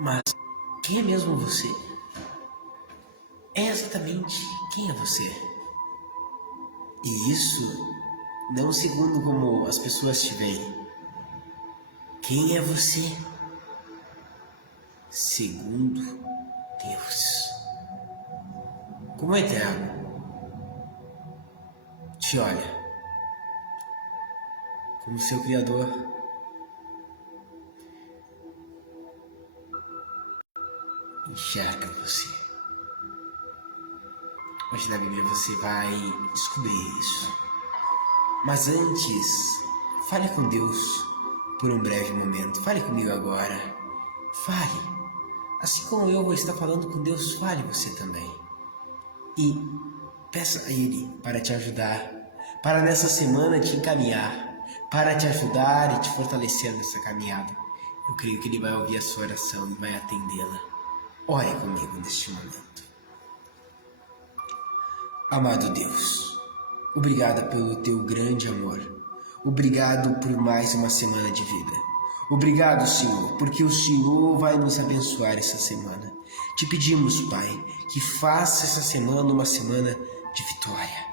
Mas quem é mesmo você? É exatamente quem é você? E isso não segundo como as pessoas te veem. Quem é você? Segundo Deus. Como é eterno, te olha como seu Criador. Enxerga você. Hoje na Bíblia você vai descobrir isso. Mas antes, fale com Deus por um breve momento. Fale comigo agora. Fale. Assim como eu vou estar falando com Deus, fale você também. E peça a Ele para te ajudar, para nessa semana te encaminhar, para te ajudar e te fortalecer nessa caminhada. Eu creio que Ele vai ouvir a sua oração e vai atendê-la. Ore comigo neste momento. Amado Deus, obrigado pelo teu grande amor. Obrigado por mais uma semana de vida. Obrigado, Senhor, porque o Senhor vai nos abençoar essa semana. Te pedimos, Pai, que faça essa semana uma semana de vitória.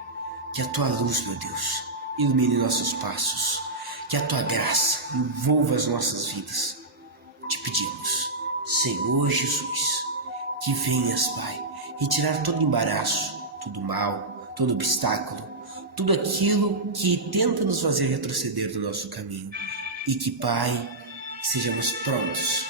Que a tua luz, meu Deus, ilumine nossos passos. Que a tua graça envolva as nossas vidas. Te pedimos, Senhor Jesus, que venhas, Pai, retirar todo embaraço, todo mal, todo obstáculo, tudo aquilo que tenta nos fazer retroceder do nosso caminho. E que, Pai, sejamos prontos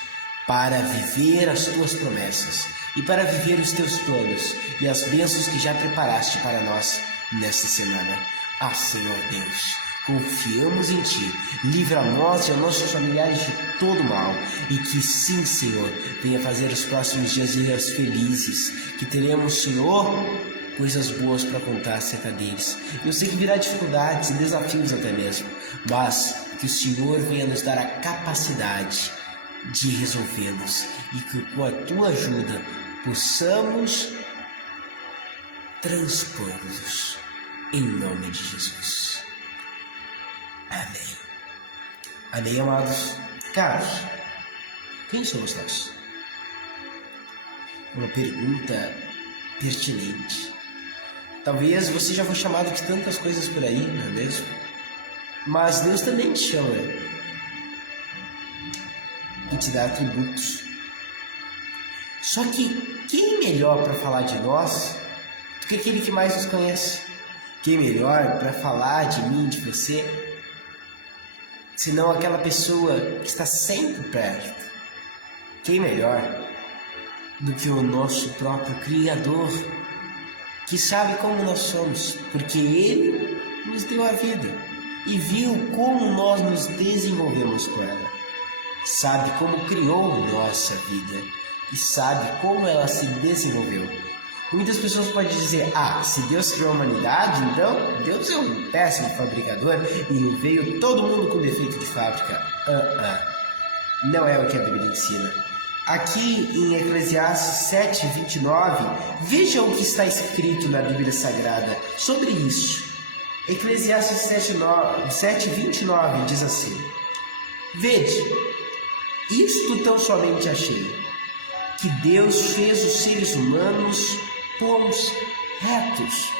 para viver as tuas promessas e para viver os teus planos e as bênçãos que já preparaste para nós nesta semana. Ah, Senhor Deus, confiamos em Ti, livra a nós e a nossos familiares de todo mal, e que sim, Senhor, venha fazer os próximos dias felizes, que teremos, Senhor, coisas boas para contar acerca deles. Eu sei que virá dificuldades e desafios até mesmo, mas que o Senhor venha nos dar a capacidade de resolvê-los e que com a Tua ajuda possamos transpô-los em nome de Jesus. Amém. Amém, amados. Caros, quem somos nós? Uma pergunta pertinente. Talvez você já foi chamado de tantas coisas por aí, não é mesmo? Mas Deus também te chama e te dá atributos. Só que quem melhor para falar de nós do que aquele que mais nos conhece? Quem melhor para falar de mim, de você, senão aquela pessoa que está sempre perto? Quem melhor do que o nosso próprio Criador, que sabe como nós somos, porque Ele nos deu a vida e viu como nós nos desenvolvemos com ela. Sabe como criou nossa vida e sabe como ela se desenvolveu. Muitas pessoas podem dizer, se Deus criou a humanidade, então Deus é um péssimo fabricador e veio todo mundo com defeito de fábrica. Não é o que a Bíblia ensina. Aqui em Eclesiastes 7:29, veja o que está escrito na Bíblia Sagrada sobre isso. Eclesiastes 7:29 diz assim: Vede, isto tão somente achei, que Deus fez os seres humanos bons, retos,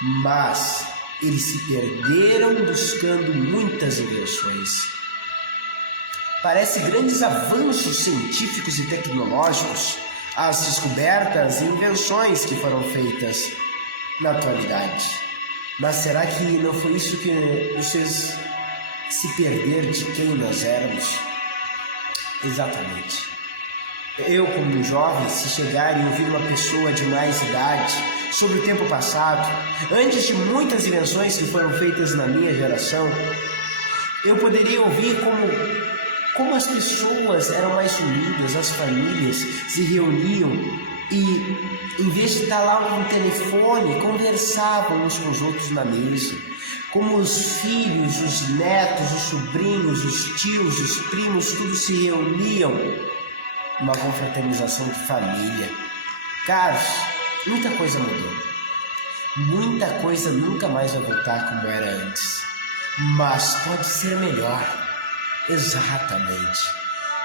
mas eles se perderam buscando muitas invenções. Parece grandes avanços científicos e tecnológicos, as descobertas e invenções que foram feitas na atualidade. Mas será que não foi isso que nos fez se perder de quem nós éramos? Exatamente. Eu, como um jovem, se chegar e ouvir uma pessoa de mais idade sobre o tempo passado, antes de muitas invenções que foram feitas na minha geração, eu poderia ouvir como as pessoas eram mais unidas, as famílias se reuniam e, em vez de estar lá no telefone, conversavam uns com os outros na mesa. Como os filhos, os netos, os sobrinhos, os tios, os primos, tudo se reuniam. Uma confraternização de família. Caros, muita coisa mudou. Muita coisa nunca mais vai voltar como era antes. Mas pode ser melhor. Exatamente.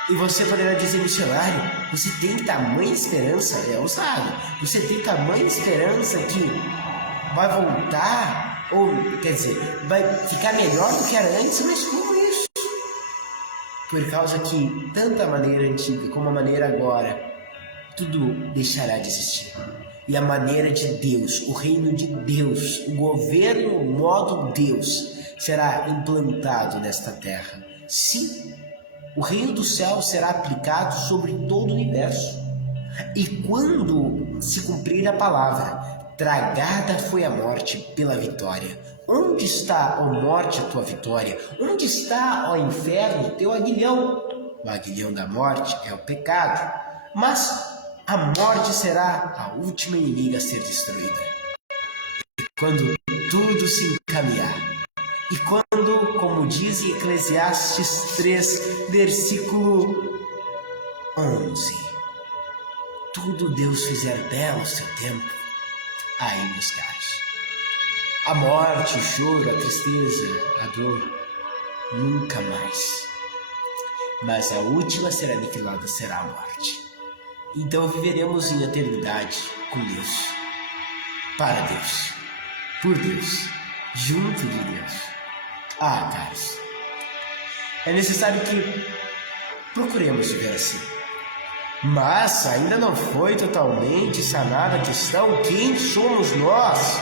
E você poderá dizer, missionário, você tem tamanha esperança? É ousado. Você tem tamanha esperança que vai voltar? Ou, quer dizer, vai ficar melhor do que era antes? Mas como isso? Por causa que tanto a maneira antiga como a maneira agora, tudo deixará de existir. E a maneira de Deus, o reino de Deus, o governo, o modo Deus, será implantado nesta terra. Sim, o reino do céu será aplicado sobre todo o universo. E quando se cumprir a palavra, tragada foi a morte pela vitória. Onde está, ó morte, a tua vitória? Onde está, ó inferno, o teu aguilhão? O aguilhão da morte é o pecado, mas a morte será a última inimiga a ser destruída. E quando tudo se encaminhar, e quando, como diz em Eclesiastes 3, versículo 11, tudo Deus fizer belo ao seu tempo, aí, meus caros, a morte, o choro, a tristeza, a dor, nunca mais. Mas a última a ser aniquilada será a morte. Então viveremos em eternidade com Deus, para Deus, por Deus, junto de Deus. Ah, caros, é necessário que procuremos viver assim. Mas ainda não foi totalmente sanada a questão: quem somos nós?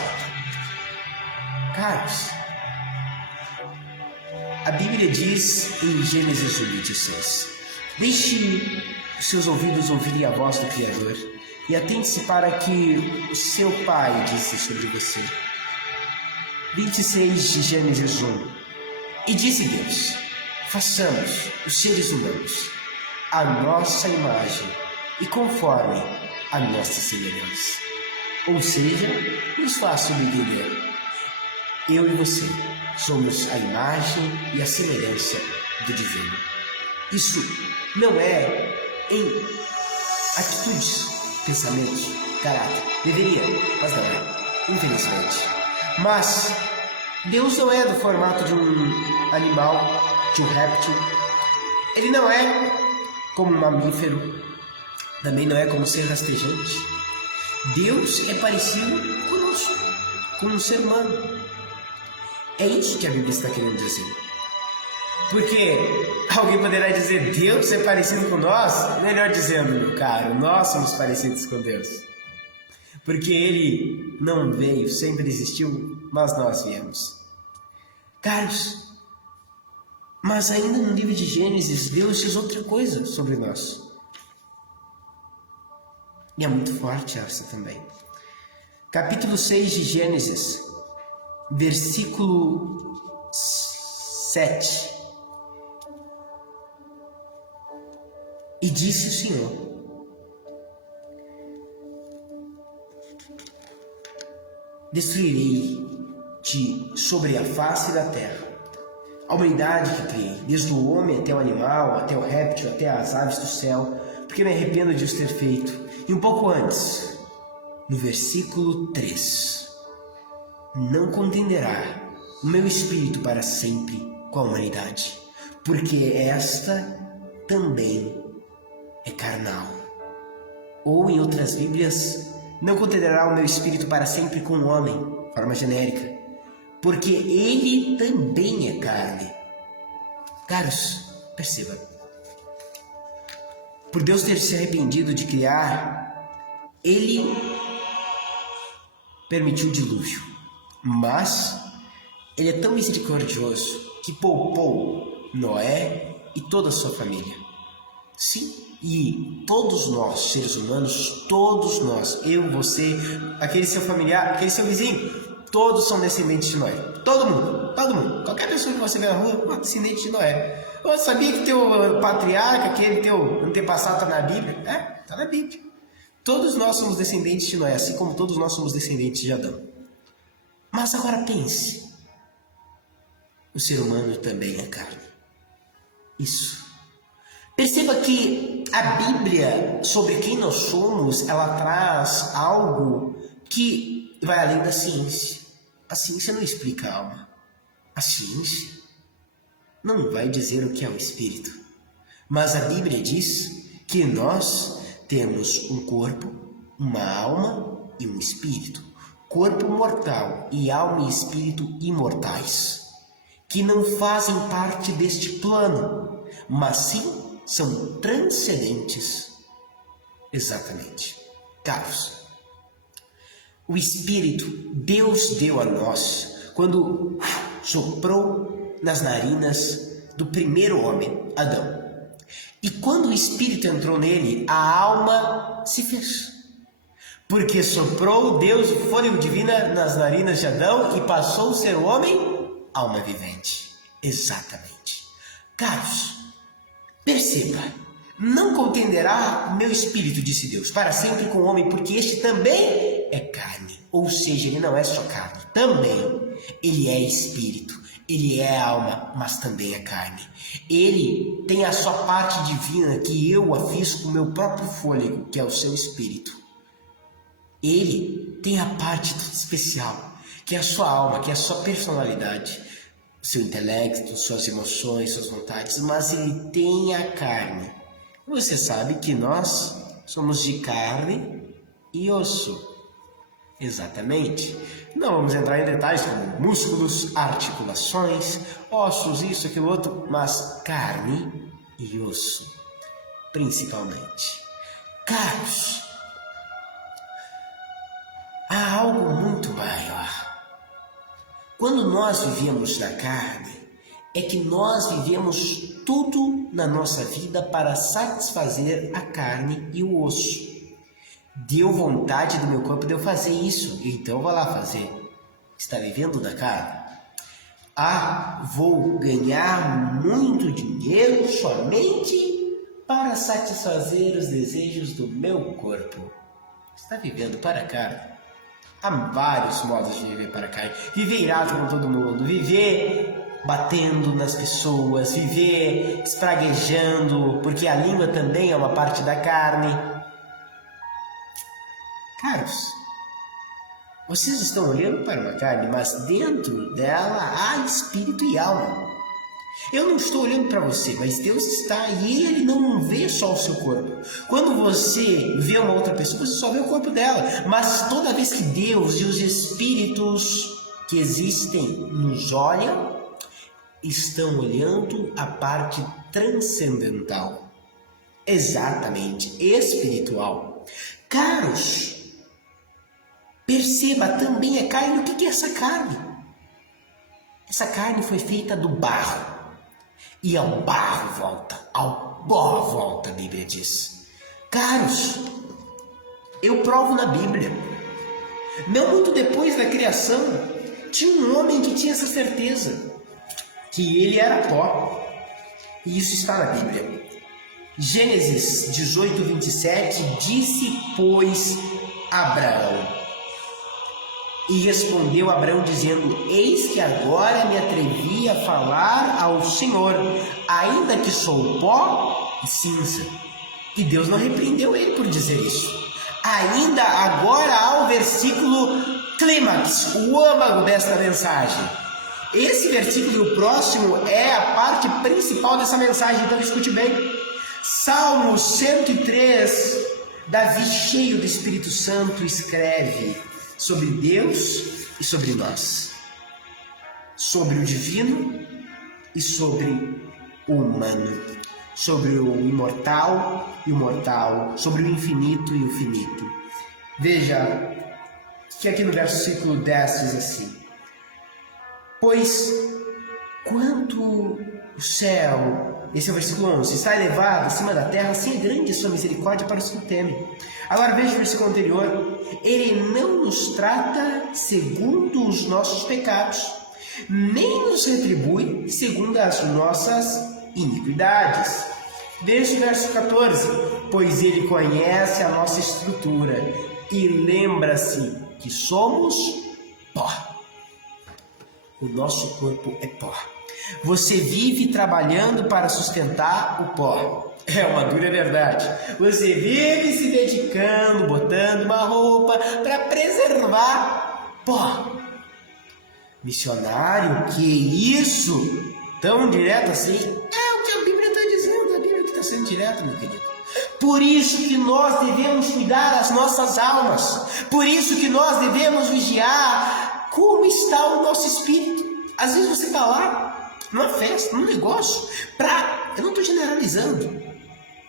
Caros, a Bíblia diz em Gênesis 26: deixe os seus ouvidos ouvirem a voz do Criador e atente-se para que o seu Pai disse sobre você. 26 de Gênesis 1: e disse Deus: façamos os seres humanos a nossa imagem e conforme a nossa semelhança. Ou seja, nos faça entender, eu e você somos a imagem e a semelhança do divino. Isso não é em atitudes, pensamentos, caráter. Deveria, mas não é, infelizmente. Mas Deus não é do formato de um animal, de um réptil. Ele não é como um mamífero, também não é como um ser rastejante. Deus é parecido conosco, com um ser humano. É isso que a Bíblia está querendo dizer. Porque alguém poderá dizer, Deus é parecido com nós? Melhor dizendo, meu caro, nós somos parecidos com Deus. Porque Ele não veio, sempre existiu, mas nós viemos. Caros, mas ainda no livro de Gênesis, Deus diz outra coisa sobre nós. E é muito forte essa também. Capítulo 6 de Gênesis, versículo 7. E disse o Senhor: destruirei sobre a face da terra a humanidade que criei, desde o homem até o animal, até o réptil, até as aves do céu, porque me arrependo de os ter feito. E um pouco antes, no versículo 3, não contenderá o meu espírito para sempre com a humanidade, porque esta também é carnal. Ou em outras Bíblias, não contenderá o meu espírito para sempre com o homem, forma genérica, porque ele também é carne. Caros, perceba, por Deus ter se arrependido de criar, Ele permitiu o dilúvio, mas Ele é tão misericordioso que poupou Noé e toda a sua família. Sim, e todos nós, seres humanos, todos nós, eu, você, aquele seu familiar, aquele seu vizinho, todos são descendentes de Noé. Todo mundo. Qualquer pessoa que você vê na rua é descendente de Noé. Você sabia que teu patriarca, aquele teu antepassado, está na Bíblia? É, está na Bíblia. Todos nós somos descendentes de Noé, assim como todos nós somos descendentes de Adão. Mas agora pense, o ser humano também é carne. Isso. Perceba que a Bíblia, sobre quem nós somos, ela traz algo que vai além da ciência. A ciência não explica a alma. A ciência não vai dizer o que é o espírito. Mas a Bíblia diz que nós temos um corpo, uma alma e um espírito. Corpo mortal e alma e espírito imortais, que não fazem parte deste plano, mas sim são transcendentes. Exatamente. Caros, o Espírito Deus deu a nós quando soprou nas narinas do primeiro homem, Adão. E quando o Espírito entrou nele, a alma se fez. Porque soprou Deus o fôlego divino nas narinas de Adão e passou a ser o homem, alma vivente. Exatamente. Caros, perceba, não contenderá meu espírito, disse Deus, para sempre com o homem, porque este também é carne. Ou seja, ele não é só carne, também ele é espírito, ele é alma, mas também é carne. Ele tem a sua parte divina que eu a fiz com o meu próprio fôlego, que é o seu espírito. Ele tem a parte especial, que é a sua alma, que é a sua personalidade, seu intelecto, suas emoções, suas vontades, mas ele tem a carne. Você sabe que nós somos de carne e osso. Exatamente. Não vamos entrar em detalhes como músculos, articulações, ossos, isso, aquilo, outro, mas carne e osso, principalmente. Caros, há algo muito maior. Quando nós vivemos na carne, é que nós vivemos tudo na nossa vida para satisfazer a carne e o osso. Deu vontade do meu corpo de eu fazer isso, então eu vou lá fazer. Está vivendo da carne? Ah, vou ganhar muito dinheiro somente para satisfazer os desejos do meu corpo. Está vivendo para a carne? Há vários modos de viver para a carne. Viver irado com todo mundo, viver batendo nas pessoas, viver espraguejando, porque a língua também é uma parte da carne. Caros, vocês estão olhando para uma carne, mas dentro dela há espírito e alma. Eu não estou olhando para você, mas Deus está e Ele não vê só o seu corpo. Quando você vê uma outra pessoa, você só vê o corpo dela. Mas toda vez que Deus e os espíritos que existem nos olham, estão olhando a parte transcendental. Exatamente, espiritual. Caros, perceba, também é carne. O que é essa carne? Essa carne foi feita do barro. E ao barro volta, ao pó volta, a Bíblia diz. Caros, eu provo na Bíblia. Não muito depois da criação, tinha um homem que tinha essa certeza, que ele era pó. E isso está na Bíblia. Gênesis 18, 27, disse, pois, Abraão. E respondeu Abraão dizendo, eis que agora me atrevi a falar ao Senhor, ainda que sou pó e cinza. E Deus não repreendeu ele por dizer isso. Ainda agora há o versículo clímax, o âmago desta mensagem. Esse versículo e o próximo é a parte principal dessa mensagem, então escute bem. Salmo 103, Davi, cheio do Espírito Santo, escreve sobre Deus e sobre nós, sobre o divino e sobre o humano, sobre o imortal e o mortal, sobre o infinito e o finito. Veja que aqui no versículo 10 diz assim, pois quanto o céu, esse é o versículo 11, está elevado acima da terra, assim é grande a sua misericórdia para os que o temem. Agora veja o versículo anterior, ele não nos trata segundo os nossos pecados, nem nos retribui segundo as nossas iniquidades. Veja o verso 14, pois ele conhece a nossa estrutura e lembra-se que somos pó. O nosso corpo é pó. Você vive trabalhando para sustentar o pó. É uma dura verdade. Você vive se dedicando, botando uma roupa para preservar pó. Missionário, que isso? Tão direto assim? É o que a Bíblia está dizendo, a Bíblia que está direta, meu querido. Por isso que nós devemos cuidar das nossas almas. Por isso que nós devemos vigiar como está o nosso espírito. Às vezes você está lá, numa festa, num negócio, eu não estou generalizando,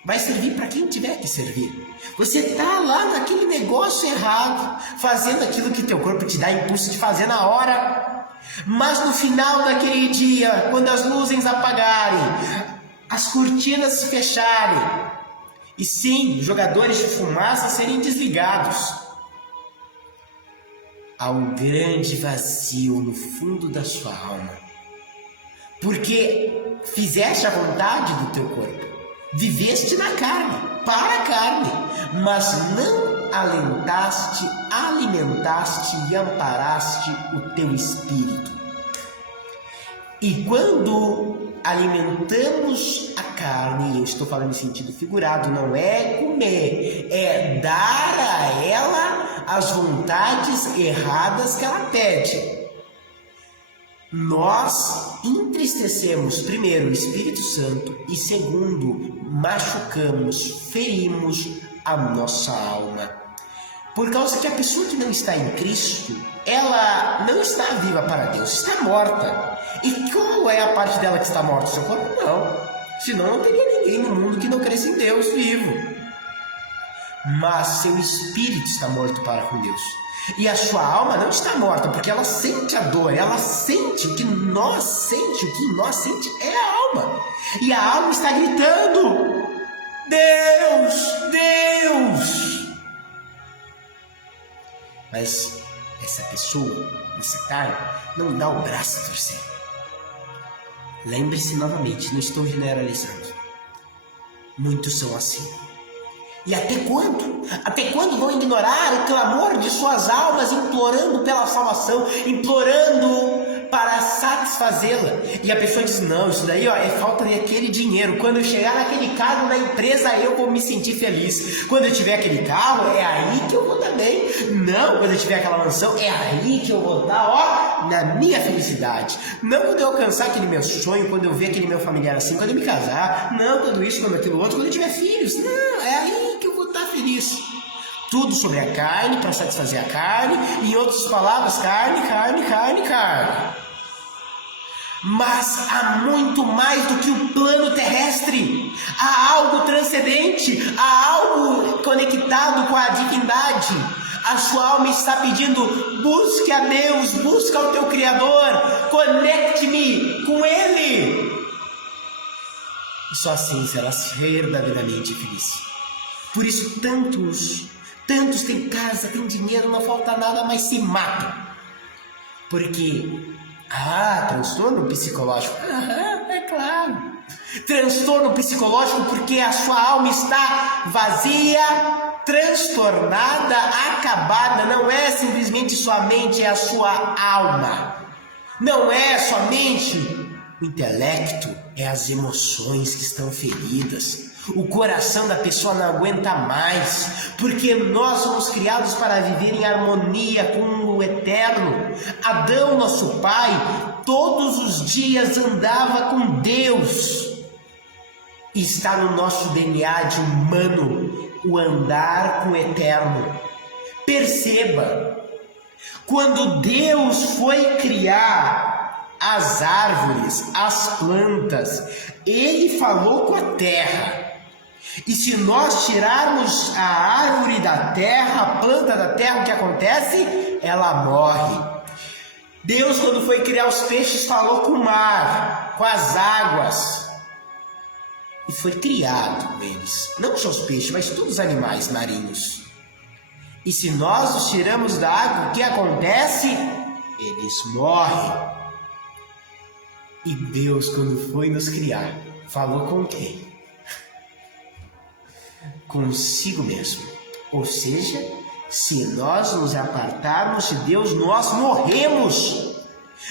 vai servir para quem tiver que servir. Você está lá naquele negócio errado, fazendo aquilo que teu corpo te dá impulso de fazer na hora. Mas no final daquele dia, quando as luzes apagarem, as cortinas se fecharem, e sim, jogadores de fumaça serem desligados, há um grande vazio no fundo da sua alma. Porque fizeste a vontade do teu corpo, viveste na carne, para a carne, mas não alimentaste e amparaste o teu espírito. E quando alimentamos a carne, eu estou falando em sentido figurado, não é comer, é dar a ela as vontades erradas que ela pede. Nós entristecemos, primeiro, o Espírito Santo e, segundo, machucamos, ferimos a nossa alma. Por causa que a pessoa que não está em Cristo, ela não está viva para Deus, está morta. E qual é a parte dela que está morta? Seu corpo não. Senão não teria ninguém no mundo que não cresça em Deus vivo. Mas seu espírito está morto para com Deus. E a sua alma não está morta, porque ela sente a dor, ela sente o que nós sente, é a alma. E a alma está gritando: Deus, Deus! Mas essa pessoa, essa carne, não dá o braço a torcer. Lembre-se novamente, não estou generalizando. Muitos são assim. E até quando? Até quando vão ignorar o clamor de suas almas, implorando pela salvação, implorando para satisfazê-la? E a pessoa diz: não, isso daí é falta daquele dinheiro. Quando eu chegar naquele carro na empresa, eu vou me sentir feliz. Quando eu tiver aquele carro, é aí que eu vou estar bem. Não, quando eu tiver aquela mansão, é aí que eu vou estar, na minha felicidade. Não quando eu alcançar aquele meu sonho, quando eu ver aquele meu familiar assim, quando eu me casar. Não, quando isso, quando aquilo outro, quando eu tiver filhos. Não, é aí que eu vou estar feliz. Tudo sobre a carne, para satisfazer a carne, e em outras palavras, carne. Mas há muito mais do que o plano terrestre. Há algo transcendente, há algo conectado com a divindade. A sua alma está pedindo: busque a Deus, busca o teu Criador, conecte-me com Ele. E só assim serás verdadeiramente feliz. Por isso tantos têm casa, têm dinheiro, não falta nada, mas se matam. Porque, transtorno psicológico. É claro. Transtorno psicológico porque a sua alma está vazia, transtornada, acabada. Não é simplesmente sua mente, é a sua alma. Não é somente o intelecto, é as emoções que estão feridas. O coração da pessoa não aguenta mais, porque nós somos criados para viver em harmonia com o Eterno. Adão, nosso pai, todos os dias andava com Deus. Está no nosso DNA de humano o andar com o Eterno. Perceba, quando Deus foi criar as árvores, as plantas, Ele falou com a terra. E se nós tirarmos a árvore da terra, a planta da terra, o que acontece? Ela morre. Deus, quando foi criar os peixes, falou com o mar, com as águas. E foi criado eles. Não só os peixes, mas todos os animais marinhos. E se nós os tiramos da água, o que acontece? Eles morrem. E Deus, quando foi nos criar, falou com quem? Consigo mesmo. Ou seja, se nós nos apartarmos de Deus, nós morremos.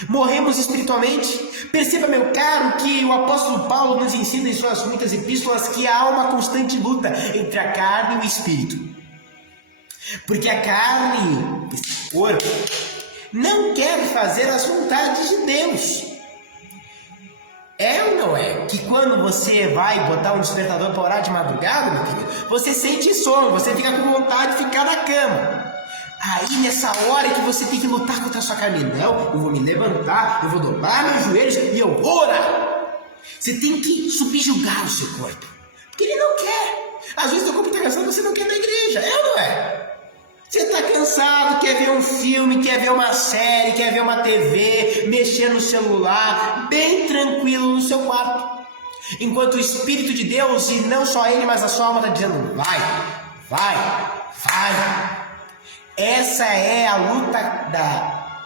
Morremos espiritualmente. Perceba, meu caro, que o apóstolo Paulo nos ensina em suas muitas epístolas que há uma constante luta entre a carne e o espírito. Porque a carne, esse corpo, não quer fazer as vontades de Deus. É ou não é? Que quando você vai botar um despertador para orar de madrugada, meu querido, você sente sono, você fica com vontade de ficar na cama. Aí nessa hora que você tem que lutar contra a sua carne, não, eu vou me levantar, eu vou dobrar meus joelhos e eu vou orar. Você tem que subjugar o seu corpo, porque ele não quer. Às vezes o corpo está cansado, você não quer ir na igreja, é ou não é? Você está cansado, quer ver um filme, quer ver uma série, quer ver uma TV, mexer no celular, bem tranquilo no seu quarto. Enquanto o Espírito de Deus, e não só ele, mas a sua alma está dizendo, vai, vai, vai. Essa é a luta da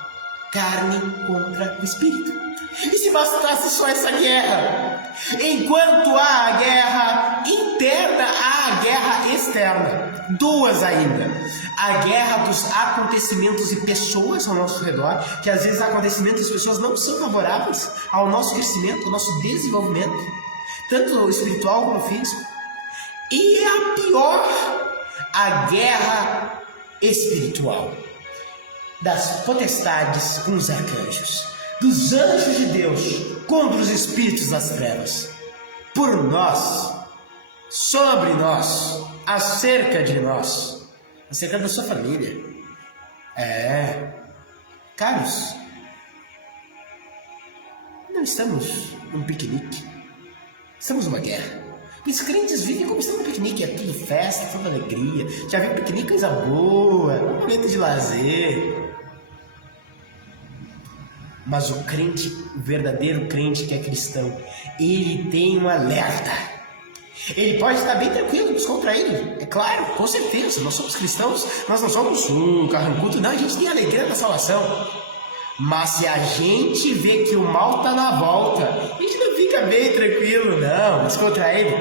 carne contra o Espírito. E se bastasse só essa guerra? Enquanto há a guerra interna, há a guerra externa. Duas ainda. A guerra dos acontecimentos e pessoas ao nosso redor, que às vezes acontecimentos e pessoas não são favoráveis ao nosso crescimento, ao nosso desenvolvimento, tanto espiritual como físico. E a pior, a guerra espiritual, das potestades com os arcanjos, dos anjos de Deus contra os espíritos das trevas, por nós, sobre nós, acerca de nós, acerca da sua família. Caros, não estamos num piquenique, estamos numa guerra. Os crentes vivem como estão no piquenique, é tudo festa, tudo alegria. Já viu piquenique, coisa boa, um momento de lazer. Mas o crente, o verdadeiro crente que é cristão, ele tem um alerta. Ele pode estar bem tranquilo, descontraído, é claro, com certeza. Nós somos cristãos, nós não somos um carrancudo, não, a gente tem a alegria da salvação. Mas se a gente vê que o mal está na volta, a gente não fica bem tranquilo, não, descontraído.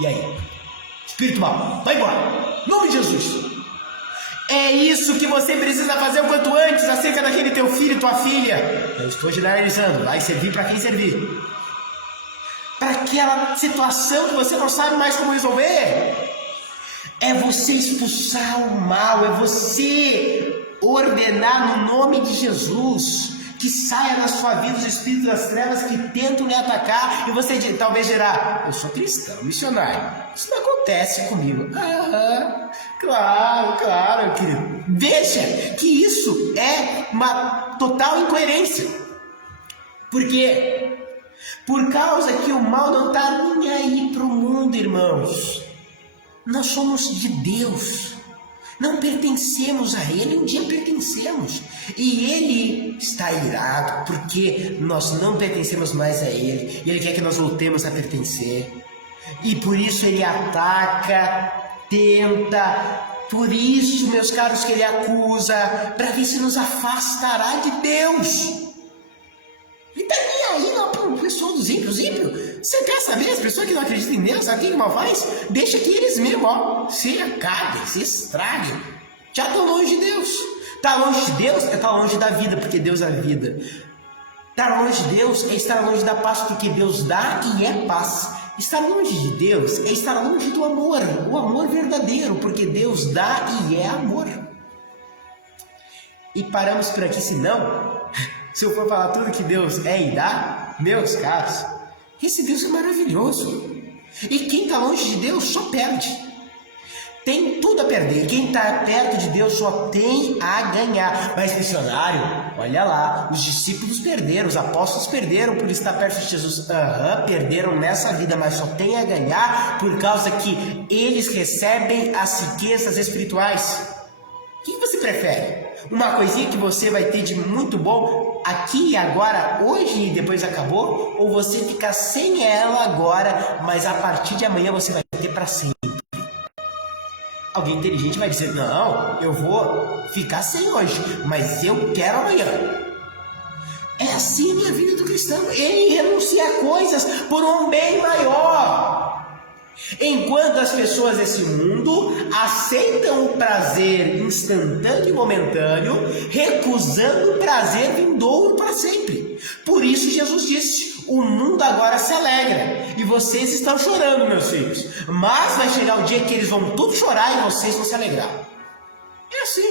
E aí? Espírito mal, vai embora, em nome de Jesus. É isso que você precisa fazer o quanto antes acerca daquele teu filho, tua filha. Eu estou generalizando, vai servir para quem servir. Para aquela situação que você não sabe mais como resolver. É você expulsar o mal, é você ordenar no nome de Jesus que saia da sua vida os espíritos das trevas que tentam lhe atacar, e você talvez dirá, eu sou cristão, missionário, isso não acontece comigo. Claro, querido. Veja que isso é uma total incoerência. Por quê? Por causa que o mal não está nem aí para o mundo, irmãos. Nós somos de Deus. Não pertencemos a Ele, um dia pertencemos. E Ele está irado porque nós não pertencemos mais a Ele. E Ele quer que nós voltemos a pertencer. E por isso Ele ataca, tenta. Por isso, meus caros, que Ele acusa, para ver se nos afastará de Deus. Ele está nem aí para o pessoal dos ímpios. Você quer saber as pessoas que não acreditam em Deus, sabe o que mal faz? Deixa que eles mesmos se acabem, se estraguem. Já estão longe de Deus. Está longe de Deus é estar longe da vida, porque Deus é a vida. Estar longe de Deus é estar longe da paz, porque Deus dá e é paz. Estar longe de Deus é estar longe do amor, o amor verdadeiro, porque Deus dá e é amor. E paramos por aqui, senão, se eu for falar tudo que Deus é e dá, meus caros, esse Deus é maravilhoso. E quem está longe de Deus só perde. Tem tudo a perder. Quem está perto de Deus só tem a ganhar. Mas missionário, olha lá, os discípulos perderam, os apóstolos perderam por estar perto de Jesus. Perderam nessa vida, mas só tem a ganhar por causa que eles recebem as riquezas espirituais. O que você prefere? Uma coisinha que você vai ter de muito bom aqui e agora, hoje e depois acabou? Ou você ficar sem ela agora, mas a partir de amanhã você vai ter para sempre? Alguém inteligente vai dizer, não, eu vou ficar sem hoje, mas eu quero amanhã. É assim a minha vida do cristão. Ele renuncia a coisas por um bem maior. Enquanto as pessoas desse mundo aceitam o prazer instantâneo e momentâneo, recusando o prazer vindouro para sempre. Por isso Jesus disse, o mundo agora se alegra, e vocês estão chorando, meus filhos, mas vai chegar o dia que eles vão tudo chorar e vocês vão se alegrar. É assim.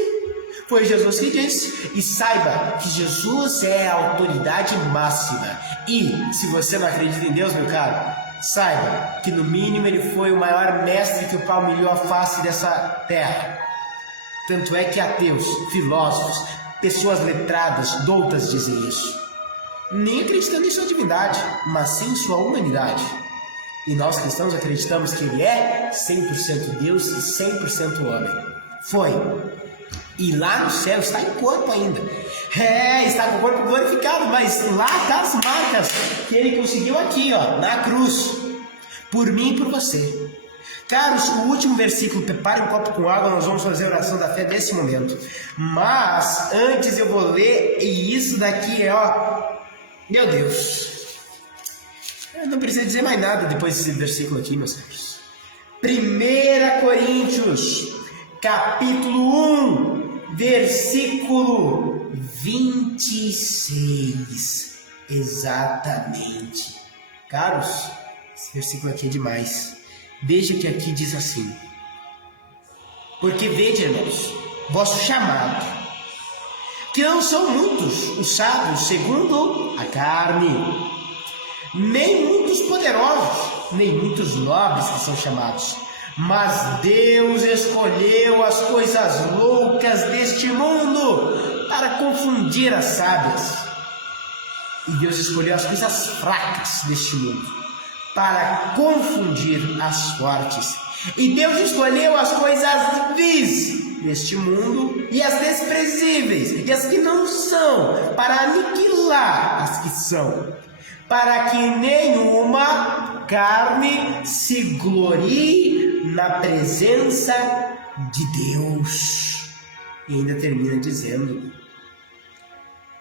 Foi Jesus que disse. E saiba que Jesus é a autoridade máxima. E se você não acredita em Deus, meu caro, saiba que no mínimo ele foi o maior mestre que o palmilhou a face dessa terra. Tanto é que ateus, filósofos, pessoas letradas, doutas dizem isso. Nem acreditando em sua divindade, mas sim em sua humanidade. E nós cristãos acreditamos que ele é 100% Deus e 100% homem. Foi. E lá no céu está em corpo ainda. Está com o corpo glorificado, mas lá está as marcas que ele conseguiu aqui, na cruz. Por mim e por você. Caros, o último versículo, prepare um copo com água, nós vamos fazer a oração da fé desse momento. Mas, antes eu vou ler, e isso daqui meu Deus. Eu não preciso dizer mais nada depois desse versículo aqui, meus caros. 1 Coríntios, capítulo 1, versículo 26. Exatamente. Caros, esse versículo aqui é demais. Veja que aqui diz assim: porque vede, irmãos, vosso chamado, que não são muitos os sábios segundo a carne, nem muitos poderosos, nem muitos nobres que são chamados, mas Deus escolheu as coisas loucas deste mundo para confundir as sábias, e Deus escolheu as coisas fracas deste mundo para confundir as fortes. E Deus escolheu as coisas vis deste mundo e as desprezíveis e as que não são, para aniquilar as que são, para que nenhuma carne se glorie na presença de Deus. E ainda termina dizendo: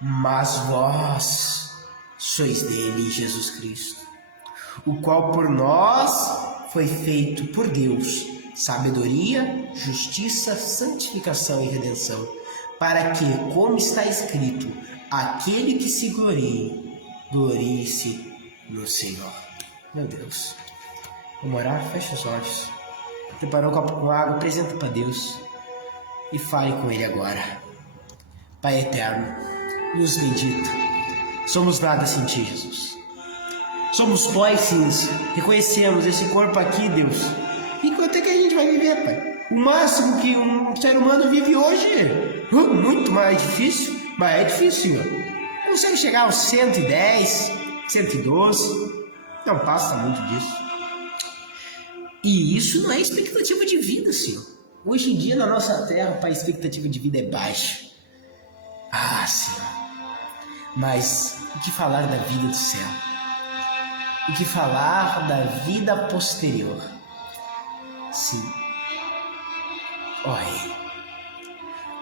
mas vós sois dele, Jesus Cristo, o qual por nós foi feito por Deus, sabedoria, justiça, santificação e redenção, para que, como está escrito, aquele que se glorie, glorie-se no Senhor. Meu Deus. Vamos orar? Feche os olhos. Preparou um copo com água, apresenta para Deus e fale com Ele agora. Pai eterno, Deus bendito, somos nada sem Ti, Jesus. Somos pó e cinza, reconhecemos esse corpo aqui, Deus. E quanto é que a gente vai viver, Pai? O máximo que um ser humano vive hoje é muito mais difícil, mas é difícil, Senhor. Não consegue chegar aos 110, 112, não passa muito disso. E isso não é expectativa de vida, Senhor. Hoje em dia, na nossa terra, Pai, a expectativa de vida é baixa. Ah, Senhor. Mas o que falar da vida do céu? O que falar da vida posterior? Sim. Olha,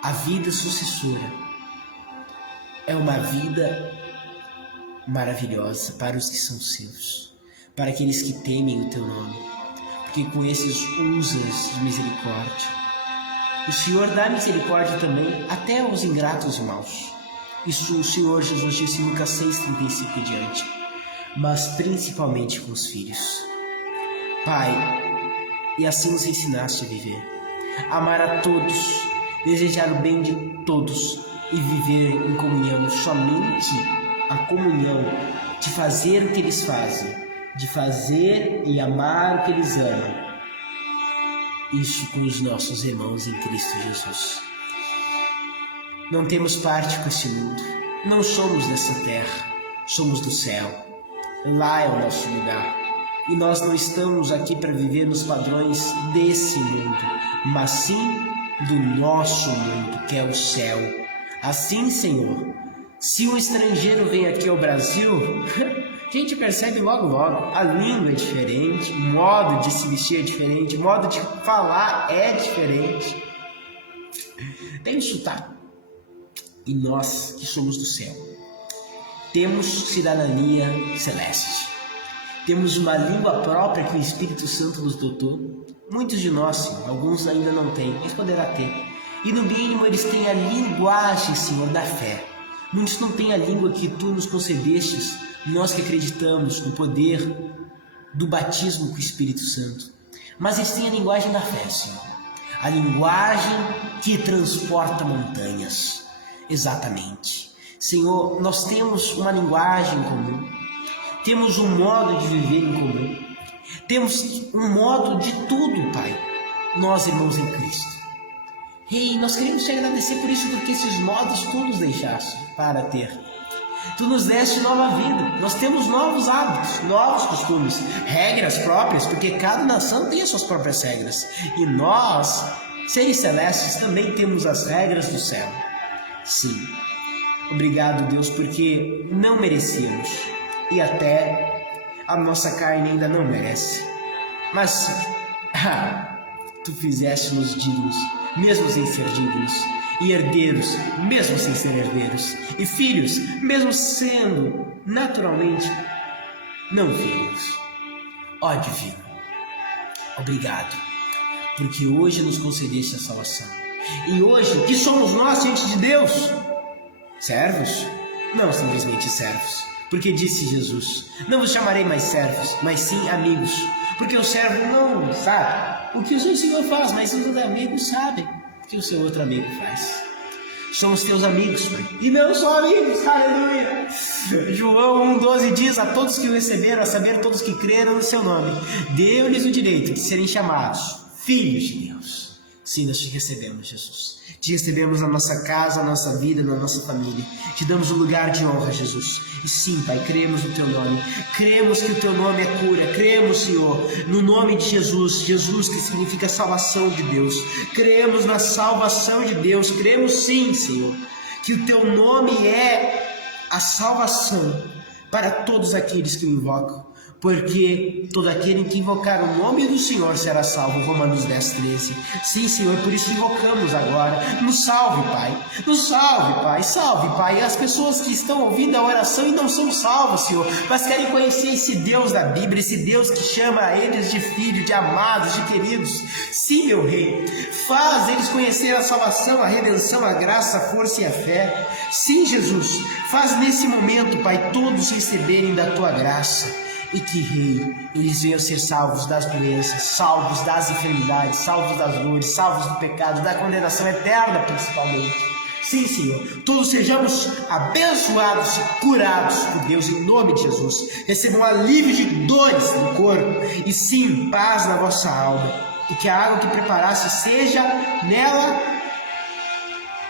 a vida sucessora é uma vida maravilhosa para os que são seus, para aqueles que temem o teu nome, porque com esses usas de misericórdia. O Senhor dá misericórdia também até aos ingratos e maus. Isso o Senhor Jesus disse em Lucas 6:35 e diante. Mas principalmente com os filhos. Pai, e assim nos ensinaste a viver, amar a todos, desejar o bem de todos e viver em comunhão, somente a comunhão de fazer o que eles fazem, de fazer e amar o que eles amam. Isso com os nossos irmãos em Cristo Jesus. Não temos parte com esse mundo, não somos dessa terra, somos do céu. Lá é o nosso lugar. E nós não estamos aqui para viver nos padrões desse mundo, mas sim do nosso mundo, que é o céu. Assim, Senhor, se um estrangeiro vem aqui ao Brasil, a gente percebe logo, a língua é diferente, o modo de se vestir é diferente, o modo de falar é diferente. Tem um sotaque. E nós, que somos do céu, temos cidadania celeste. Temos uma língua própria que o Espírito Santo nos dotou. Muitos de nós, Senhor, alguns ainda não têm, mas poderá ter. E no mínimo eles têm a linguagem, Senhor, da fé. Muitos não têm a língua que Tu nos concedestes, nós que acreditamos no poder do batismo com o Espírito Santo. Mas eles têm a linguagem da fé, Senhor. A linguagem que transporta montanhas. Exatamente. Senhor, nós temos uma linguagem comum. Temos um modo de viver em comum. Temos um modo de tudo, Pai. Nós, irmãos em Cristo. Rei, nós queremos te agradecer por isso, porque esses modos tu nos deixaste para ter. Tu nos deste nova vida. Nós temos novos hábitos, novos costumes, regras próprias, porque cada nação tem as suas próprias regras. E nós, seres celestes, também temos as regras do céu. Sim. Obrigado, Deus, porque não merecíamos. E até a nossa carne ainda não merece. Mas tu fizeste-nos dignos, mesmo sem ser dignos. E herdeiros, mesmo sem ser herdeiros. E filhos, mesmo sendo naturalmente não filhos. Ó Divino, obrigado, porque hoje nos concedeste a salvação. E hoje, que somos nós diante de Deus? Servos? Não simplesmente servos, porque disse Jesus: não vos chamarei mais servos, mas sim amigos. Porque o servo não sabe o que o seu Senhor faz, mas os amigos sabem o que o seu outro amigo faz. Somos teus amigos, Pai, e não só amigos, aleluia. João 1,12 diz: a todos que o receberam, a saber, todos que creram no seu nome, deu-lhes o direito de serem chamados filhos de Deus. Sim, nós te recebemos, Jesus. Te recebemos na nossa casa, na nossa vida, na nossa família. Te damos um lugar de honra, Jesus. E sim, Pai, cremos no teu nome. Cremos que o teu nome é cura. Cremos, Senhor, no nome de Jesus. Jesus, que significa salvação de Deus. Cremos na salvação de Deus. Cremos sim, Senhor, que o teu nome é a salvação para todos aqueles que o invocam. Porque todo aquele que invocar o nome do Senhor será salvo. Romanos 10,13. Sim, Senhor, por isso invocamos agora. Nos salve, Pai. Nos salve, Pai. Salve, Pai. As pessoas que estão ouvindo a oração e não são salvas, Senhor, mas querem conhecer esse Deus da Bíblia, esse Deus que chama eles de filhos, de amados, de queridos. Sim, meu Rei. Faz eles conhecer a salvação, a redenção, a graça, a força e a fé. Sim, Jesus. Faz nesse momento, Pai, todos receberem da tua graça. E que, Rei, eles venham ser salvos das doenças, salvos das enfermidades, salvos das dores, salvos do pecado, da condenação eterna principalmente. Sim, Senhor, todos sejamos abençoados e curados por Deus em nome de Jesus. Recebam alívio de dores no corpo e sim, paz na vossa alma. E que a água que preparasse seja nela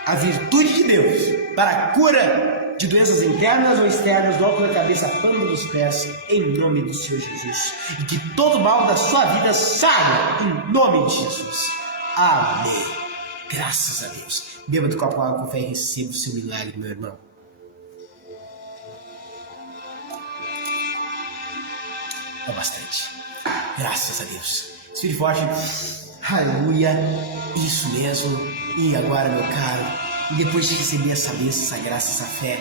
a virtude de Deus para a cura de doenças internas ou externas, do alto da cabeça, pano dos pés, em nome do Senhor Jesus. E que todo mal da sua vida saia, em nome de Jesus. Amém. Graças a Deus. Beba do copo água com fé e receba o seu milagre, meu irmão. É bastante. Graças a Deus. Espírito forte. Aleluia. Isso mesmo. E agora, meu caro, e depois de receber essa bênção, essa graça, essa fé,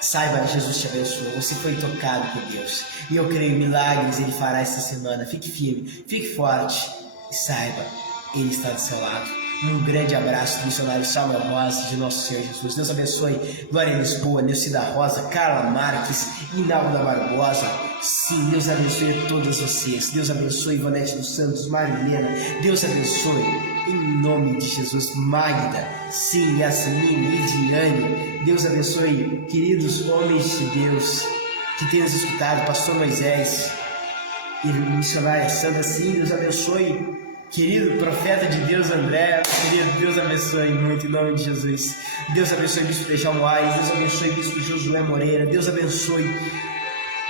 saiba que Jesus te abençoou. Você foi tocado por Deus. E eu creio milagres Ele fará essa semana. Fique firme, fique forte. E saiba, Ele está do seu lado. Um grande abraço do missionário Samuel Rosa, de nosso Senhor Jesus. Deus abençoe Glória Lisboa, Neucida Rosa, Carla Marques, Inalda Barbosa. Sim, Deus abençoe a todas vocês. Deus abençoe Ivonete dos Santos, Marilena. Deus abençoe, em nome de Jesus, Magda. Sim, Yasmin, Lidiane. Deus abençoe, queridos homens de Deus que têm nos escutado, Pastor Moisés e missionária Sandra. Sim, Deus abençoe, querido profeta de Deus André. Querido, Deus abençoe muito em nome de Jesus. Deus abençoe Bispo Dejal Moraes. Deus abençoe Bispo Josué Moreira. Deus abençoe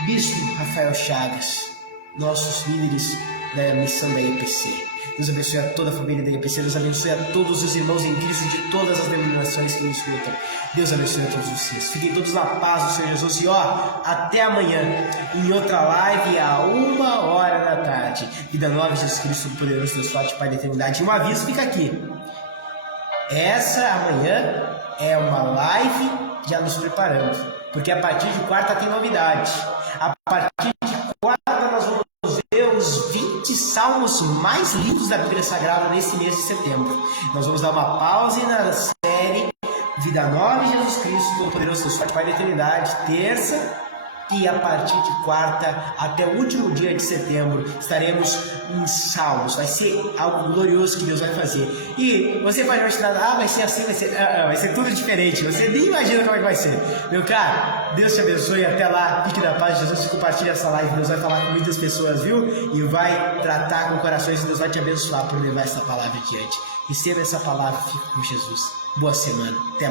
Bispo Rafael Chagas, nossos líderes da missão da EPC. Deus abençoe a toda a família da EPC. Deus abençoe a todos os irmãos em Cristo de todas as denominações que nos escutam. Deus abençoe a todos vocês. Fiquem todos na paz do Senhor Jesus. E até amanhã em outra live à 1h da tarde. Vida nova, Jesus Cristo, poderoso Deus forte, Pai da eternidade. E um aviso fica aqui. Essa amanhã é uma live já nos preparando, porque a partir de quarta tem novidade. A partir de quarta nós vamos ver os 20 salmos mais lindos da Bíblia Sagrada nesse mês de setembro. Nós vamos dar uma pausa na série Vida Nova em Jesus Cristo, Todo-Poderoso Deus Forte, Pai da Eternidade, terça e a partir de quarta até o último dia de setembro estaremos salvos. Vai ser algo glorioso que Deus vai fazer. E você pode imaginar, vai ser assim, vai ser tudo diferente. Você nem imagina como é que vai ser. Meu caro, Deus te abençoe. Até lá, fique na paz de Jesus. Compartilhe essa live. Deus vai falar com muitas pessoas, viu? E vai tratar com corações. E Deus vai te abençoar por levar essa palavra adiante. Receba essa palavra, fique com Jesus. Boa semana. Até mais.